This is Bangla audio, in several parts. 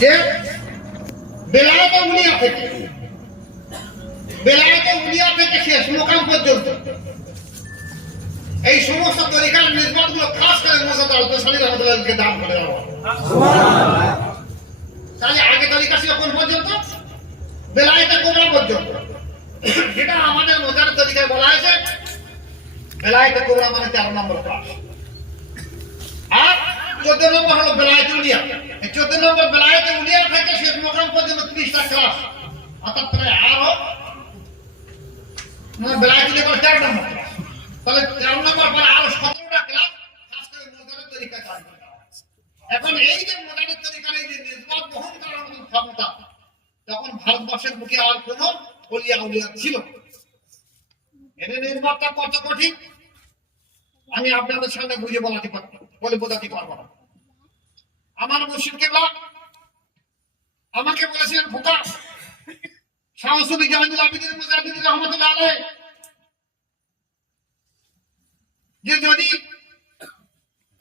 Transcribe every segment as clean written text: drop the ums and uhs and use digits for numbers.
যে বেলায়েতে উলিয়া থেকে শেষ মোকাম পর্যন্ত এই সমস্ত তরিকার নিসবতগুলো খাস করে মুর্শিদ আল-কাশানী রাহমাতুল্লাহকে দান করে দেওয়া। তাহলে আগে তরিকা ছিল কোন পর্যন্ত? বেলায়েতে কুবরা পর্যন্ত। যেটা আমাদের মোজার তরিকায় বলা হয়েছে বেলায়েতে কুবরা মানে 13 নম্বর ক্লাস, আর 14 নম্বর হলো বেলায়েতে উলিয়া। এই 14 নম্বর বেলায়েতে উলিয়া থেকে শেষ মোকাম পর্যন্ত 30টা ক্লাস, অর্থাৎ প্রায় আরো বেলায়েতে উলিয়া 4 নম্বর ক্লাস। তাহলে 13 নম্বর পরে আরো 17টা ক্লাস খাস করে মোজারের তরিকা চালু করা হয়েছে। এখন এই যে মোজারের তরিকার এই যে নিসবত বহন করার মতো ক্ষমতা তখন ভারতবর্ষের বুকে আর কোন ওলিয়া ছিল। এদের নিসবতটা কত কঠিন আমি আপনাদের সামনে বোঝাতে পারবো না। আমার মুর্শিদ কেবলা আমাকে বলেছিলেন খোকা শামসুল জাহানুল আবিদিন মুজাদ্দিদ রহমাতুল্লাহ আলাইহি যে যদি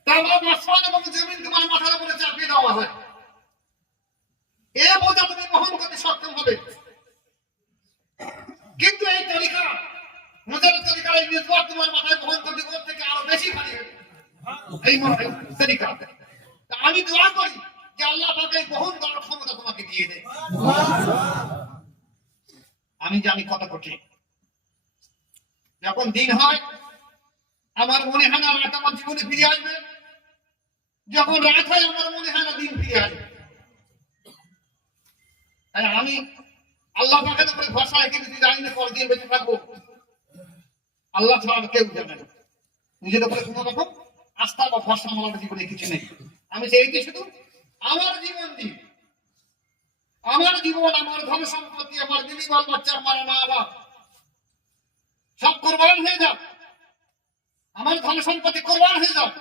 তামাম আসমান এবং জমিন তোমার মাথার উপরে চাপিয়ে দেওয়া হয় এ বোঝা তুমি বহন করতে সক্ষম হবে। কিন্তু এই তরিকা মুজাদ্দিদ তরিকার এই নিসবত তোমার মাথায় বহন করতে থেকে আরো বেশি ভারী হবে এই তরিকা। আমি দোয়া করি যে আল্লাহ পাক এই বহন করার ক্ষমতা তোমাকে দিয়ে দেয়। আমি জানি কত কঠিন। যখন দিন হয় আমার মনে হয় না রাত আমার জীবনে ফিরে আসবে, যখন রাত হয় আমার মনে হয় না দিন ফিরে আসবে। তাই আমি আল্লাহ পাকের উপরে ভরসা রেখে যদি জানি না কতদিন বেঁচে থাকবো আল্লাহ ছাড়া কেউ জানে না। নিজের উপরে কোনো রকম আস্থা বা ভরসা আমার জীবনে কিছু নেই। আমি চাইছি শুধু আমার জীবন দিই, আমার জীবন, আমার ধন সম্পত্তি, আমার বিবি বাল বাচ্চা, আমার মা বাবা সব কোরবান হয়ে যাক, আমার ধন সম্পত্তি কোরবান হয়ে যাক,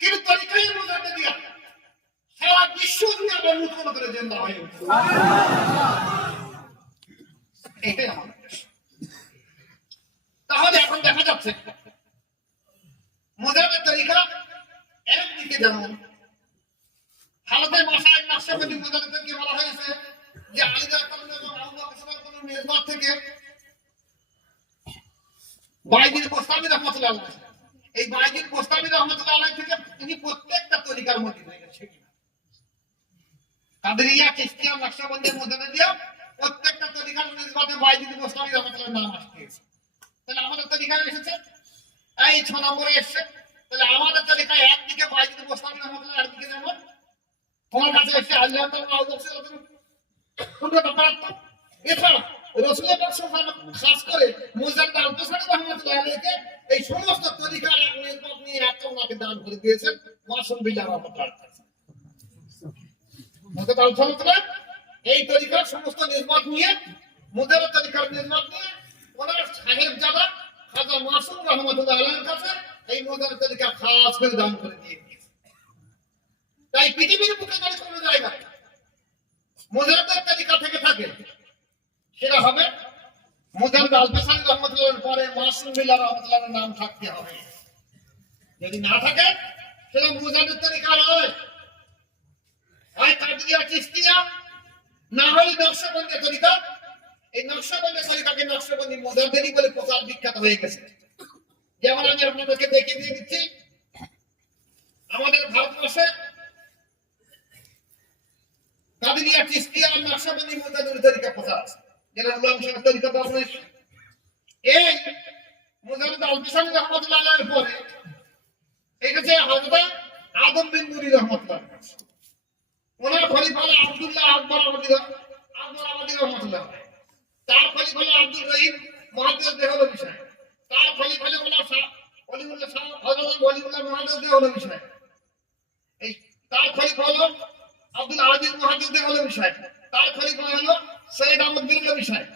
কিন্তু তরিকাই মুজাদ্দিদ দিয়া সারা বিশ্ব জুড়ে আবার নতুন করে জিন্দা হয়ে উঠবে। এটাই আমার উদ্দেশ্য। তাহলে এখন দেখা যাচ্ছে মুজাদ্দিদ তরিকা একদিকে যেমন হালতে মাসায়েক নকশবন্দি মুজাদ্দিদকে বলা হয়েছে যে আলী রাদিয়াল্লাহু এবং আবু বকর কোন নিসবত থেকে বাইজিদ গোস্তামি রাহমাতুল্লাহ আলাইহি, এই বাইজিদ গোস্তামি রাহমাতুল্লাহ আলাইহি থেকে তিনি প্রত্যেকটা তরিকার মধ্যে হয়ে গেছে কিনা কাদেরিয়া, চিশতিয়া, নকশবন্দি, মুজাদ্দিদিয়া প্রত্যেকটা তরিকার নিসবতে বাইজিদ গোস্তামি রাহমাতুল্লাহ নাম আসছে। তাহলে আমাদের তরিকায় এসেছে এই 6 নম্বরে এসেছে। তাহলে আমাদের তরিকায় একদিকে বাইজিদ গোস্তামি রাহমাতুল্লাহ, একদিকে যেমন তোমার কাছে এসে আলী রাদিয়াল্লাহু আনহু এছাড়া রাসূলের খাস করে মুজাদ্দিদ আল-কাশানী রাহমাতুল্লাহ আলাইহিকে এই সমস্ত তরিকার এক নিসবত নিয়ে এত ওনাকে দান করে দিয়েছেন মাসুম বিল্লাহ রাহমাতুল্লাহ আলাইহি। মুজাদ্দিদ আল-কাশানী এই তরিকার সমস্ত নিসবত নিয়ে মুজাদ্দিদ তরিকার নিসবত নিয়ে ওনার সাহেবজাদা খাজা মাসুম রাহমাতুল্লাহ আলাইহির কাছে এই মুজাদ্দিদ তরিকা খাস করে দান করে দিয়ে দিয়েছে। তাই পৃথিবীর বুকে যদি কোনো জায়গায় মুজাদ্দিদ তরিকা থেকে থাকে সেটা হবে মুজাদ্দিদ আল-কাশানী রাহমাতুল্লাহর পরে মাসুম বিল্লাহ রাহমাতুল্লাহর নাম থাকতে হবে। যদি না থাকে সেটা মুজাদ্দিদ তরিকা নয়, হয় কাদেরিয়া, চিশতিয়া, না হয় নকশবন্দি তরিকা। এই নকশবন্দি তরিকাকে নকশবন্দি মুজাদ্দিদি বলে প্রচার বিখ্যাত হয়ে গেছে। যেমন আমি আপনাদেরকে দেখিয়ে দিয়ে দিচ্ছি আমাদের ভারতবর্ষে কাদেরিয়া, চিশতিয়া আর নকশবন্দি মুজাদ্দিদি তরিকা প্রচার আছে। যেটা উলামা সাহেব তরিকা বলছে এই মুজাদ্দিদ আল-কাশানী রাহমাতুল্লাহ আলাইহির পরে এসেছে হযরত আদম বিন নুরি রাহমাতুল্লাহ আলাইহি। ওনার খলিফা হলো আব্দুল্লাহ আকবর আবাদি রাহমাতুল্লাহ আলাইহি। তার খলিফা হলো আব্দুর রহিম মুহাদ্দিস দেহলভী সাহেব। তার খলিফা হলো ওলিউল্লাহ সাহেব হযরত ওলিউল্লাহ মুহাদ্দিস দেহলভী সাহেব। এই তার খলিফা হলো আব্দুল আজিজ মুহাদ্দিস দেহলভী সাহেব। তার খলিফা হলো সৈয়দ আহমদ বিল্লাহী সাহেব।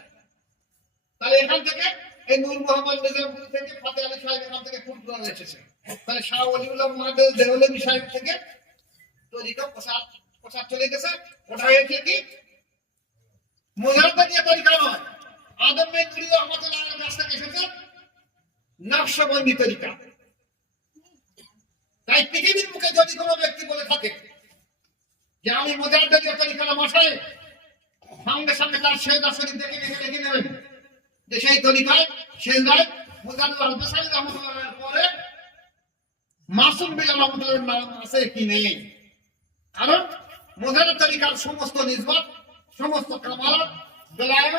তাহলে এখান থেকে এই নূর মোহাম্মদ নিজামপুর থেকে ফাতেহ আলী সাহেব এখান থেকে ফুটবল এসেছে। তাহলে শাহ ওলিউল্লাহ মুহাদ্দিস দেহলভী সাহেব থেকে তরিকা প্রসার চলে গেছে। ওটা হয়েছে কি মুজাদ্দিদিয়া তরিকা নয়, আদম বিন নুরি রাহমাতুল্লাহ আলাইহির কাছ থেকে এসেছে নকশবন্দি তরিকা। তাই পৃথিবীর মুখে যদি কোনো ব্যক্তি বলে থাকে যে আমি মুজাদ্দিদিয়া তরিকার মশাই সঙ্গে সঙ্গে তার সেজদা শরীফ দেখে নেবেন যে সেই তরিকায় সেজদায় মুজাদ্দিদ আল-বাসারি রাহমাতুল্লাহর পরে মাসুম বিল্লাহ রাহমাতুল্লাহর নাম আছে কি নেই। কারণ মুজাদ্দিদ তরিকার সমস্ত নিসবত, সমস্ত কামালাত, বেলায়েত,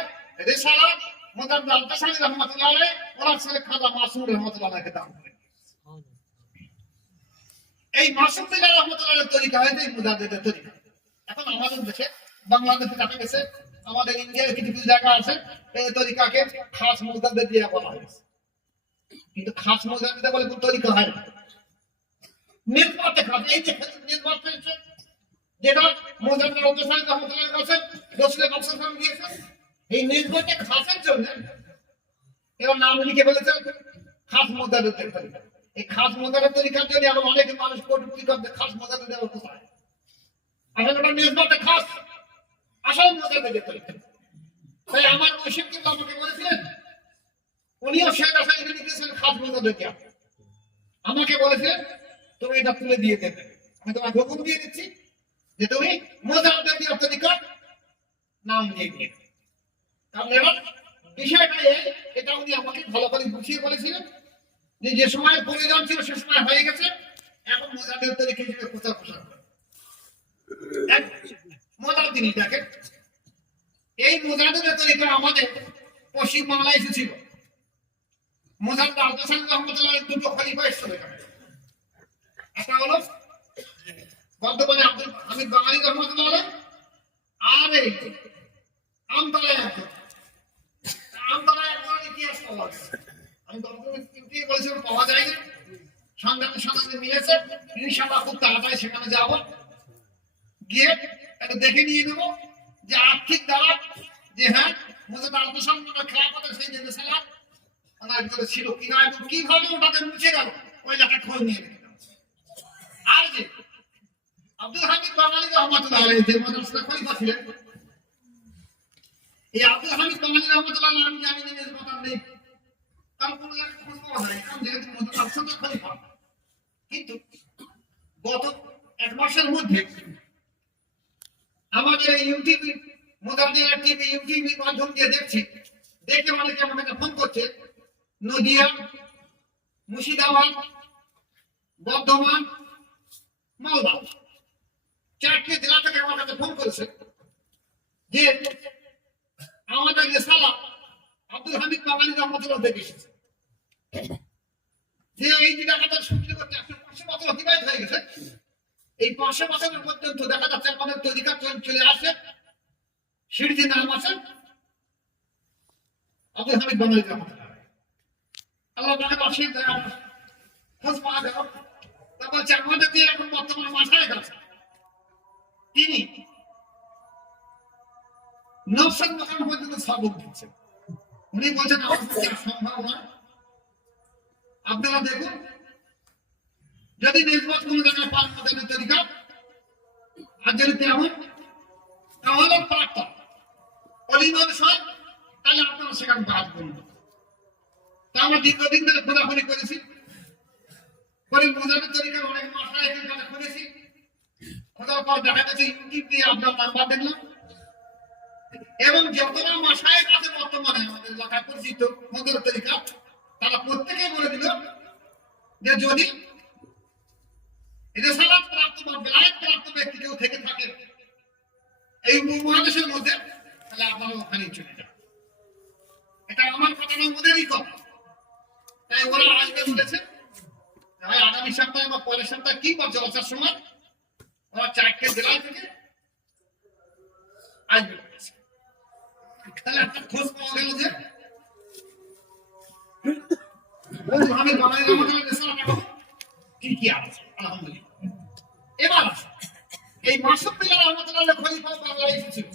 রিসালাত মুজাদ্দিদ আল-বাসারি রাহমাতুল্লাহ আলাইহি ওনার ছেলে খাজা মাসুম রাহমাতুল্লাহ আলাইহিকে দান করেন। এই মাসুম বিল্লাহ রাহমাতুল্লাহর তরিকা হয়েছে মুজাদ্দিদের তরিকা। এখন আমাদের দেশে বাংলাদেশে দেখা গেছে, আমাদের ইন্ডিয়ার কিছু কিছু জায়গা আছে এই তরিকাকে খাস মুজাদ্দিদ দিয়ে বলা হয়েছে, কিন্তু খাস মুজাদ্দিদ বলে কোন তরিকা হয় না। নিসবতে খাস, এই যে নিসবত পেয়েছে যেটা মুজাদ্দিদ আল-বাসারি রাহমাতুল্লাহর কাছে রাসূল পাক সাল্লাল্লাহু আলাইহি দিয়েছেন, এই নিসবতে খাসের জন্য এর নাম লিখে ফেলেছে খাস মুজাদ্দিদের তরিকা। এই খাস মুজাদ্দিদের তরিকার জন্য এখন অনেক মানুষ কটূক্তি করতে খাস মুজাদ্দিদ দেওয়ার কথা হয়। আসলে ওটা নিসবতে খাস, আসল মুজাদ্দিদের তরিকা। তাই আমার মুর্শিদ কিন্তু আমাকে বলেছিলেন, উনিও শেখ হাসান লিখেছেন খাস মুজাদ্দিদ দিয়া, আমাকে বলেছিলেন তুমি এটা তুলে দিয়ে দেবে। আমি তোমাকে হুকুম দিয়ে দিচ্ছি যে তুমি মুজাদ্দিদ দিয়া তরিকার নাম দিয়ে দিবে। কারণ এবার বিষয়টা এটা উনি আমাকে ভালো করে বুঝিয়ে বলেছিলেন যে যে সময় প্রয়োজন ছিল সে সময় হয়ে গেছে, এখন মুজাদ্দিদের তরিকা হিসেবে প্রচার প্রসার করে। এক মজার জিনিস দেখেন, এই মুজাদ্দিদের তরিকা আমাদের পশ্চিম বাংলায় এসেছিল। মুজাদ্দিদ আল-বাসারি রাহমাতুল্লাহর দুটো খলিফা এসেছিল এখানে। একটা হলো বর্তমানে আব্দুল হামিদ বাঙালি রাহমাতুল্লাহ আলাইহি, আর এই আমতলায় একজন ইতিহাস পাওয়া গেছে। আমি বলেছিলাম পাওয়া যায় না, সন্ধানে মিলেছে। ইনশাআল্লাহ খুব তাড়াতাড়ি সেখানে যাব, গিয়ে এটা দেখে নিয়ে নেবো যে আর্থিক দ্বারা যে হ্যাঁ মুজাদ্দিদ আল-বাসারি খেলাফতের সেই যে রিসালাত ওনার ভিতরে ছিল কিনা এবং কিভাবে ওটাকে মুছে গেল ওই লেখা খোঁজ নিয়ে নিলাম। আর যে আব্দুল হামিদ বাঙালি রাহমাতুল্লাহ আলাইহি যে মাদ্রাসার খলিফা ছিলেন, এই আব্দুল হামিদ বাঙালি রাহমাতুল্লাহ আলাইহি আমি জানি না এর কথা নেই, কারণ কোনো লেখা খোঁজ পাওয়া যায় না, কারণ যেহেতু মাদ্রাসার খলিফা। কিন্তু গত এক মাসের মধ্যে আমাদের ইউটিউব মুজাদ্দিদের টিভি ইউটিউব মাধ্যম দিয়ে দেখছি, দেখে অনেকে আমাকে ফোন করছে নদিয়া, মুর্শিদাবাদ, বর্ধমান, মালদা, 4টি জেলা থেকে আমার কাছে ফোন করেছে যে আমাদের রিসালাত আব্দুল হামিদ বাঙালি রাহমাতুল্লাহ দেখে এসেছে, যে এই যে টাকাটা সূত্র করতে 500 বছর অতিবাহিত হয়ে গেছে। এই 500 বছরের পর্যন্ত দেখা যাচ্ছে আমাদের তরিকা চলে আসে, সিঁড়িতে নাম আছে আব্দুল হামিদ বাঙালি রাহমাতুল্লাহ। আল্লাহ তাআলা বাসি দেয় খোঁজ পাওয়া গেল। তারপর আমাদের দিয়ে এখন বর্তমানে মাথায় গেছে তিনি নফসান মাকাম পর্যন্ত সবক দিচ্ছেন। উনি বলছেন আমার পক্ষে সম্ভব নয়, আপনারা দেখুন যদি নিসবত কোন জায়গায় পান মুজাদ্দিদের তরিকা আর যদি তেমন তাহলে প্রাপ্তা অলিমান সব, তাহলে আপনারা সেখানে বাদ করুন। তা আমরা দীর্ঘদিন ধরে খোঁজাখুঁজি করেছি, করে মুজাদ্দিদের তরিকার অনেক মাথায় এখানে খুঁজেছি, খোঁজার পর দেখা গেছে ইউটিউব দিয়ে আপনার নাম্বার দেখলাম এবং যতটা মাসায়েখ আছে বর্তমানে আমাদের এলাকায় পরিচিত মুজাদ্দিদের তরিকা, তারা প্রত্যেকেই বলে দিল যে যদি রিসালাত প্রাপ্ত বা বেলায়েত প্রাপ্ত ব্যক্তি কেউ থেকে থাকে এই উপমহাদেশের মধ্যে, তাহলে আপনারা ওখানেই চলে যান। এটা আমার কথা না, ওদেরই কথা। তাই ওরা আজকে বলেছে ভাই আগামী সপ্তাহে বা পরের সপ্তাহে কি বা জলসার সময় ওরা 4টে জেলা থেকে আসবে। তাহলে একটা খোঁজ পাওয়া গেল যে আমি বাঙালি রাহমাতুল্লাহ রিসালাত কি কি আছে। আলহামদুলিল্লাহ। এবার এই মাসুম বিল্লাহ রাহমাতুল্লাহ খলিফা বাংলায় এসেছিল,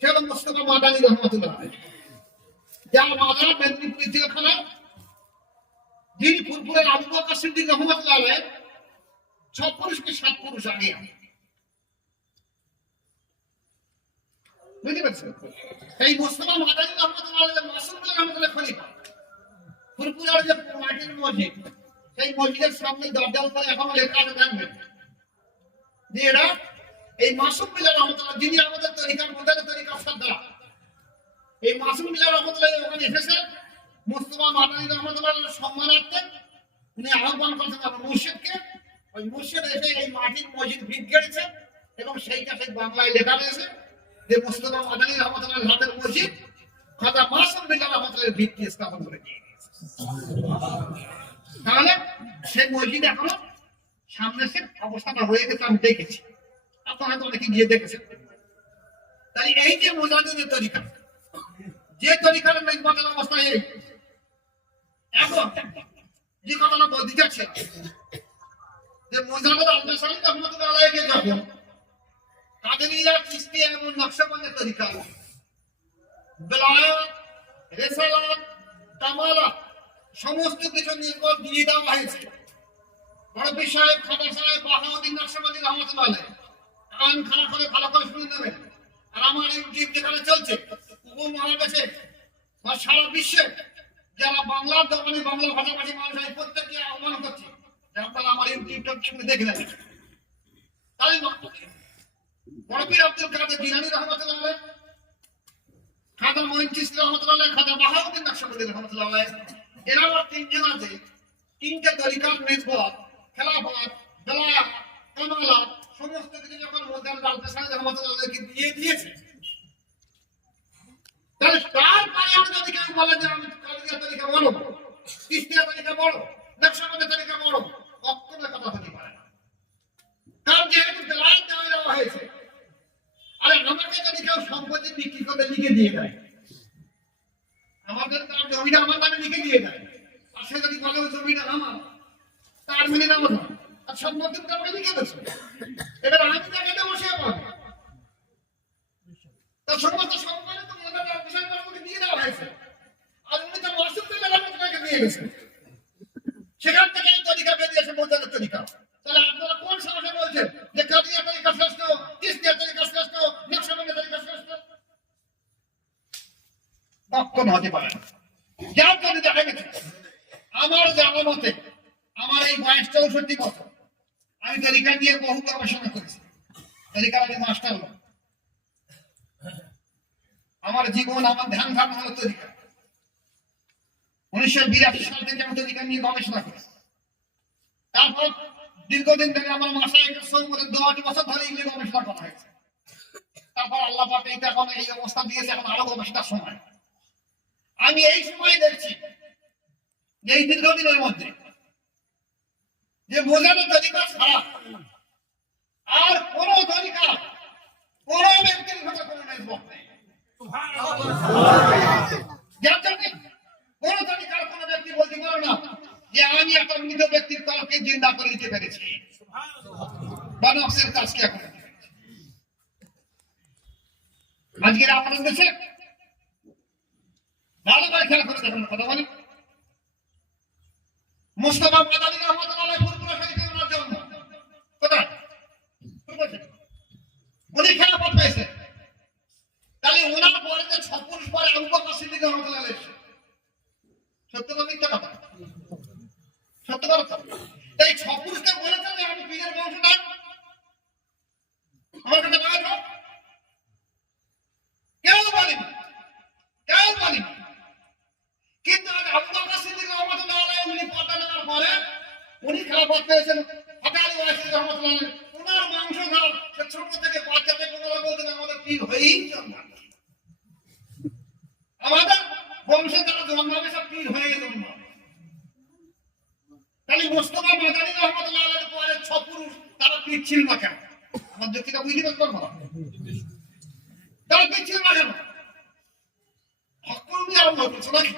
সে হলো মুস্তাফা মাদানী রাহমাতুল্লাহ, যার মাদার মেদিনীপুর জেলখানা, যিনি ফুরফুরের আবু বকর সিদ্দিক রাহমাতুল্লাহ আলাইহি 6 পুরুষকে 7 পুরুষ আগে বুঝতে পারছেন। এই মুস্তাফা মাদানী রাহমাতুল্লাহ আলাইহি মাসুম বিল্লাহ রাহমাতুল্লাহ খলিফা ফুরফুরের যে মাটির মসজিদ, সেই মসজিদের সামনে দরজার উপরে এখনো লেখা আছে জানবেন যে এরা এই মাসুম বিল্লাহ রহমতুল্লাহ, যিনি আমাদের তরিকার মোজাদের তরিকার সর্দার, এই মাসুম বিল্লাহ রহমতুল্লাহ ওখানে এসেছেন মুস্তফা মাদানী রহমতুল্লাহ সম্মানার্থে। উনি আহ্বান করছেন আমার মুর্শিদকে। ওই মুর্শিদ এসে এই মাটির মসজিদ ভিত গেড়েছে এবং সেইটা সেই বাংলায় লেখা রয়েছে যে মুস্তফা মাদানী রহমতুল্লাহ হাতের মসজিদ খাজা মাসুম বিল্লাহ রহমতুল্লাহ ভিত্তি স্থাপন করে দিয়ে দিয়েছে। তাহলে সেই মসজিদ এখনো সামনে সে অবস্থাটা হয়ে গেছে, আমি দেখেছি, আপনারা হয়তো অনেকে গিয়ে দেখেছেন। তাই এই যে মোজাদের তরিকা, যে তরিকার মেজবাতের অবস্থা এই এখন যে কথাটা বলতে চাচ্ছে যে মোজাদের আলবেসানি রহমতুল্লাহ আলাইহিকে যখন কাদেরিয়া, চিশতিয়া এবং নকশবন্দের তরিকা বেলায়েত, রিসালাত, কামালাত সমস্ত কিছু নির্ভর দিয়ে দেওয়া হয়েছে বড়পীর সাহেব, খাজা সাহেব, বাহাউদ্দিন নকশবন্দি রহমতুল্লাহ আলাইহি। কান খাড়া করে ভালো করে শুনে নেবেন। আর আমার ইউটিউব যেখানে চলছে উপমহাদেশে বা সারা বিশ্বে যারা বাংলার দরবারে বাংলা ভাষাভাষী মানুষ, আমি প্রত্যেককে আহ্বান করছি যে আপনারা আমার ইউটিউবটা শুনে দেখে নেবেন। তাই বড়পীর আব্দুল কাদের জিলানী রহমতুল্লাহ আলাইহি, খাজা মঈন চিশতি রহমতুল্লাহ আলাইহি, খাজা বাহাউদ্দিন নকশবন্দি রহমতুল্লাহ আলাইহি, এরা তিনজন আছে। তিনটে তরিকার মেজবাত, খেলাফত, বেলায়েত, কামালাত সমস্ত কিছু যখন মোজাদ্দেদ আলবেসানি রহমতুল্লাহ আলাইহিকে দিয়ে দিয়েছে, তাহলে তারপরে আমি যদি কেউ বলে যে আমি কাদেরিয়া তরিকা বড়, চিশতিয়া তরিকা বড়, নকশবন্দি তরিকা বড়, কখনো কথা হতে পারে না। কারণ যেহেতু বেলায়েত দেওয়া হয়েছে, আরে আমাকে যদি কেউ সম্পত্তি বিক্রি করে লিখে দিয়ে দেয়, আমাদের তার জমিটা আমার নামে লিখে দিয়ে দেয়, আর সে যদি বলে জমিটা আমার, তার মিলে নাম না, আর সম্পত্তিটা আমরা লিখে দিচ্ছি, এবার আমি জায়গাটা বসে পাবো তার সমস্ত সম্পত্তি তো মোজাদ্দেদ আলবেসানি রহমতুল্লাহকে দিয়ে দেওয়া হয়েছে, আর উনি তো মাসুম বিল্লাহ রহমতুল্লাহকে দিয়ে গেছেন। সেখান থেকে এই তরিকা বেরিয়েছে মোজাদ্দেদ তরিকা। তাহলে আপনারা কোন সাহসে বলছেন যে কাদেরিয়া তরিকা শ্রেষ্ঠ, চিশতিয়া তরিকা শ্রেষ্ঠ, নকশবন্দি তরিকা শ্রেষ্ঠ? কখনো হতে পারে না। যার জন্য দেখা গেছে আমার জানা মতে, আমার এই বয়স 64 বছর, আমি তরিকা নিয়ে বহু গবেষণা করেছি, তরিকার আমি মাস্টার হলাম। আমার জীবন, আমার ধ্যান ধারণা হলো তরিকা। 1982 সাল থেকে আমি তরিকা নিয়ে গবেষণা করেছি। তারপর দীর্ঘদিন ধরে আমার মাসায় 10 বছর ধরে এগুলি গবেষণা করা হয়েছে। তারপর আল্লাহ পাক এইটা এখন এই অবস্থা দিয়েছে, এখন আরো গবেষণার সময়। আমি এই সময় দেখছি যে এই দীর্ঘদিনের মধ্যে যে মোজাদ্দেদ তরিকা ছাড়া আর কোন তরিকা, কোন ব্যক্তির ভেতরে কোন নেসবত নেই। যার জন্য কোন তরিকার কোন ব্যক্তি বলতে পারে না যে আমি একটা মৃত ব্যক্তির কলকে জিন্দা করে দিতে পেরেছি বা নফসের কাজকে এখন দিতে পেরেছি। আজকের আমাদের দেশে ভালো করে খেলা করে দেখুন, কথা বলি, মুস্তফা মাদানী রহমতুল্লাহ আলাইহি ফুরফুরা শরীফে ওনার জন্ম কোথায়? উনি খেলাফত পেয়েছেন। তাহলে ওনার পরে যে 6 পুরুষ পরে আবু বকর সিদ্দিক রহমতুল্লাহ আলাইহি, সত্য না মিথ্যা কথা? সত্য কথা। তাই 6 পুরুষকে বলেছেন যে আমি পীরের বংশধর, আমার কাছে বলেন কেউ বলেনি, কেউ বলেনি। কিন্তু আবু বকর সিদ্দিক রহমতুল্লাহ আলাইহি উনি পর্দা নেওয়ার পরে উনি খেলাফত পেয়েছেন। হাজরত আলী ওয়াসির রহমতুল্লাহ আলাইহি ওনার বংশধর, সে ছোট থেকে বাচ্চা থেকে ওনারা বলতেন আমাদের পীর হয়েই জন্মাবে, আমাদের বংশে যারা জন্মাবে সব পীর হয়েই জন্মাবে। তাহলে মুস্তফা মাদানী রহমতুল্লাহ আলাইহির পরে 6 পুরুষ, তারা পীর ছিল না কেন? আমার যুক্তিটা বুঝতে পারবো না, তারা পীর ছিল না কেন? হকরুমি আরম্ভ করছে নাকি?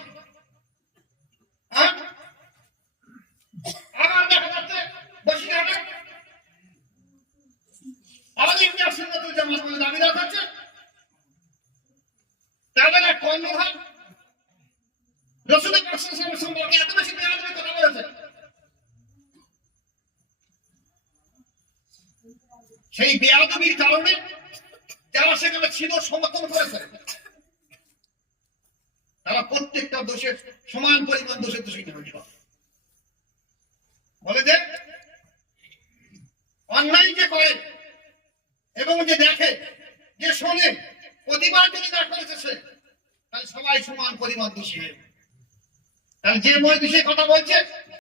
আবার দেখা যাচ্ছে বসিরহাটে আমাদের ইন্ডিয়া সুন্নাতুল জামাত বলে দাবি রাখাচ্ছে, তাদের এক কর্ণধার রাসূল পাক সাল্লাল্লাহু আলাইহি ওয়াসাল্লাম সম্পর্কে এত বেশি বেয়াদবি কথা বলেছে, সেই বেয়াদবির কারণে যারা সেখানে ছিল সমর্থন করেছে, তারা প্রত্যেকটা দোষের সমান পরিমাণ দোষের দোষী হয়েছিল। বলে যে অন্যায় যে করে এবং যে দেখে, যে শোনে, প্রতিবাদ যদি না করেছে সে, তাহলে সবাই সমান পরিমাণ দোষী হয়ে। তাহলে যে মই বিষয়ে কথা বলছে